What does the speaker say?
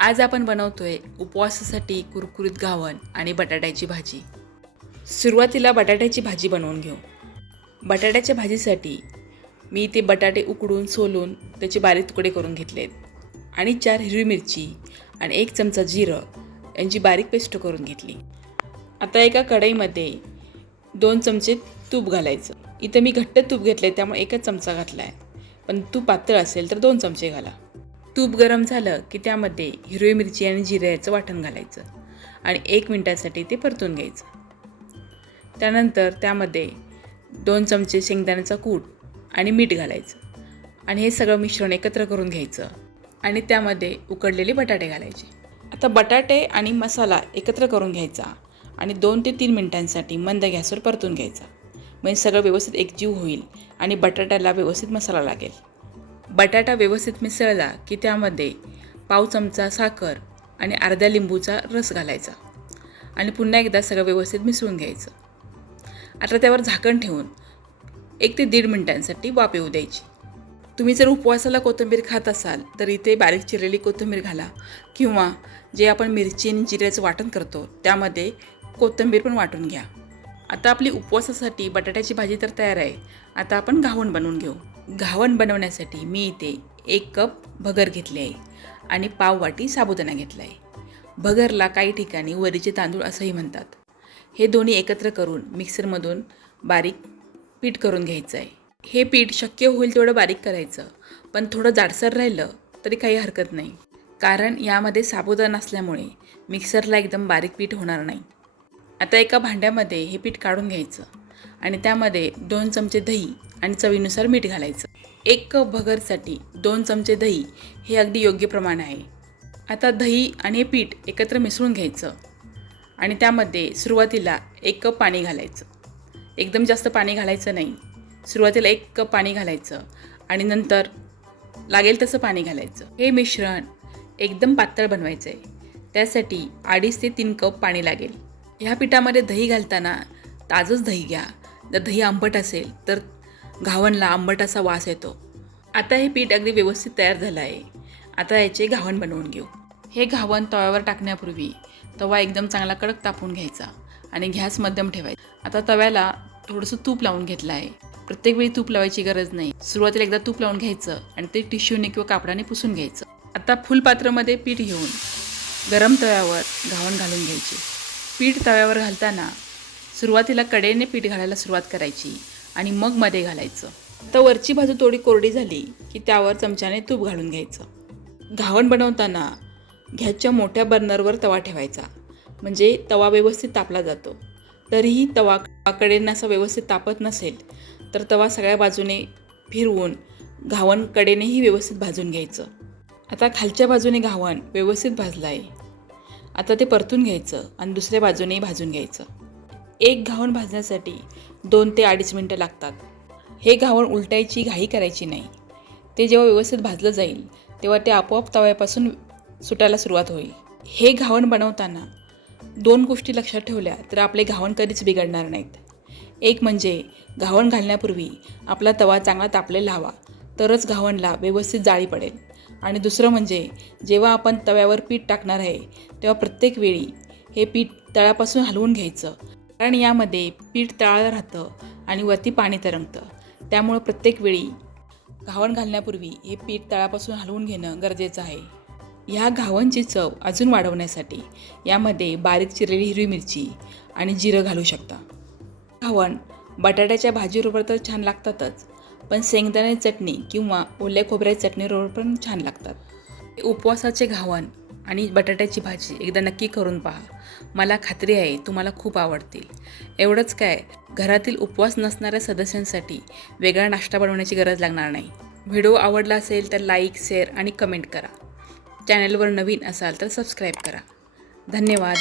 आज आपण बनवतोय उपवासासाठी कुरकुरीत घावण आणि बटाट्याची भाजी. सुरुवातीला बटाट्याची भाजी बनवून घेऊ. बटाट्याच्या भाजीसाठी मी ते बटाटे उकडून सोलून त्याचे बारीक तुकडे करून घेतलेत आणि चार हिरवी मिरची आणि एक चमचा जिरं यांची बारीक पेस्ट करून घेतली. आता एका कढईमध्ये दोन चमचे तूप घालायचं. इथं मी घट्ट तूप घेतलं आहे त्यामुळे एकच चमचा घातला आहे पण तूप पातळ असेल तर दोन चमचे घाला. तूप गरम झालं की त्यामध्ये हिरवी मिरची आणि जिऱ्याचं वाटण घालायचं आणि एक मिनटासाठी ते परतून घ्यायचं. त्यानंतर त्यामध्ये दोन चमचे शेंगदाण्याचा कूट आणि मीठ घालायचं आणि हे सगळं मिश्रण एकत्र करून घ्यायचं आणि त्यामध्ये उकडलेले बटाटे घालायचे. आता बटाटे आणि मसाला एकत्र करून घ्यायचा आणि दोन ते तीन मिनटांसाठी मंद गॅसवर परतून घ्यायचा. म्हणजे सगळं व्यवस्थित एकजीव होईल आणि बटाट्याला व्यवस्थित मसाला लागेल. बटाटा व्यवस्थित मिसळला की त्यामध्ये पाव चमचा साखर आणि अर्ध्या लिंबूचा रस घालायचा आणि पुन्हा एकदा सगळं व्यवस्थित मिसळून घ्यायचं. आता त्यावर झाकण ठेवून एक ते दीड मिनिटांसाठी वाफ येऊ द्यायची. तुम्ही जर उपवासाला कोथिंबीर खात असाल तर इथे बारीक चिरलेली कोथिंबीर घाला किंवा जे आपण मिरची आणि जिऱ्याचं वाटण करतो त्यामध्ये कोथिंबीर पण वाटून घ्या. आता आपली उपवासासाठी बटाट्याची भाजी तर तयार आहे. आता आपण घावण बनवून घेऊ. घावण बनवण्यासाठी मी इथे एक कप भगर घेतली आहे आणि पाववाटी साबुदाणा घेतला आहे. भगरला काही ठिकाणी वरीचे तांदूळ असंही म्हणतात. हे दोन्ही एकत्र करून मिक्सरमधून बारीक पीठ करून घ्यायचं आहे. हे पीठ शक्य होईल तेवढं बारीक करायचं पण थोडं जाडसर राहिलं तरी काही हरकत नाही. कारण यामध्ये साबुदाणा असल्यामुळे मिक्सरला एकदम बारीक पीठ होणार नाही. आता एका भांड्यामध्ये हे पीठ काढून घ्यायचं आणि त्यामध्ये दोन चमचे दही आणि चवीनुसार मीठ घालायचं. एक कप भगरसाठी दोन चमचे दही हे अगदी योग्य प्रमाण आहे. आता दही आणि हे पीठ एकत्र मिसळून घ्यायचं आणि त्यामध्ये सुरुवातीला एक कप पाणी घालायचं. एकदम जास्त पाणी घालायचं नाही. सुरुवातीला एक कप पाणी घालायचं आणि नंतर लागेल तसं पाणी घालायचं. हे मिश्रण एकदम पातळ बनवायचं आहे त्यासाठी अडीच ते तीन कप पाणी लागेल. ह्या पिठामध्ये दही घालताना ताजंच दही घ्या. जर दही आंबट असेल तर घावणला आंबट असा वास येतो. आता हे पीठ अगदी व्यवस्थित तयार झालं आहे आता याचे घावण बनवून घेऊ. हे घावण तव्यावर टाकण्यापूर्वी तवा एकदम चांगला कडक तापून घ्यायचा आणि गॅस मध्यम ठेवायचा. आता तव्याला थोडंसं तूप लावून घेतलं आहे प्रत्येक वेळी तूप लावायची गरज नाही. सुरुवातीला एकदा तूप लावून घ्यायचं आणि ते टिश्यूने किंवा कापडाने पुसून घ्यायचं. आता फुलपात्रामध्ये पीठ घेऊन गरम तव्यावर घावण घालून घ्यायची. पीठ तव्यावर घालताना सुरुवातीला कडेने पीठ घालायला सुरुवात करायची. आणि मग मध्ये घालायचं. तर वरची बाजू थोडी कोरडी झाली की त्यावर चमच्याने तूप घालून घ्यायचं. घावण बनवताना घ्याच्या मोठ्या बर्नरवर तवा ठेवायचा. म्हणजे तवा व्यवस्थित तापला जातो. तरीही तवा कडेन असा व्यवस्थित तापत नसेल तर तवा सगळ्या बाजूने फिरवून घावण कडेनेही व्यवस्थित भाजून घ्यायचं. आता खालच्या बाजूने घावण व्यवस्थित भाजलं आहे आता ते परतून घ्यायचं आणि दुसऱ्या बाजूनेही भाजून घ्यायचं. एक घावण भाजण्यासाठी दोन ते अडीच मिनटं लागतात. हे घावण उलटायची घाई करायची नाही. ते जेव्हा व्यवस्थित भाजलं जाईल तेव्हा ते आपोआप तव्यापासून सुटायला सुरुवात होईल. हे घावण बनवताना दोन गोष्टी लक्षात ठेवल्या तर आपले घावण कधीच बिघडणार नाहीत. एक म्हणजे घावण घालण्यापूर्वी आपला तवा चांगला तापलेला हवा तरच घावणला व्यवस्थित जाळी पडेल. आणि दुसरं म्हणजे जेव्हा आपण तव्यावर पीठ टाकणार आहे तेव्हा प्रत्येक वेळी हे पीठ तळापासून हलवून घ्यायचं. कारण यामध्ये पीठ तळालं राहतं आणि वरती पाणी तरंगतं. त्यामुळं प्रत्येक वेळी घावण घालण्यापूर्वी हे पीठ तळापासून हलवून घेणं गरजेचं आहे. ह्या घावणची चव अजून वाढवण्यासाठी यामध्ये बारीक चिरलेली हिरवी मिरची आणि जिरं घालू शकता. घावण बटाट्याच्या भाजीबरोबर तर छान लागतातच पण शेंगदाण्याची चटणी किंवा ओल्या खोबऱ्याची चटणीबरोबर पण छान लागतात. उपवासाचे घावण आणि बटाट्याची भाजी एकदा नक्की करून पहा. मला खात्री आहे तुम्हाला खूप आवडतील. एवढंच काय घरातील उपवास नसणाऱ्या सदस्यांसाठी वेगळा नाश्ता बनवण्याची गरज लागणार नाही. व्हिडिओ आवडला असेल तर लाईक शेअर आणि कमेंट करा. चॅनलवर नवीन असाल तर सबस्क्राईब करा. धन्यवाद.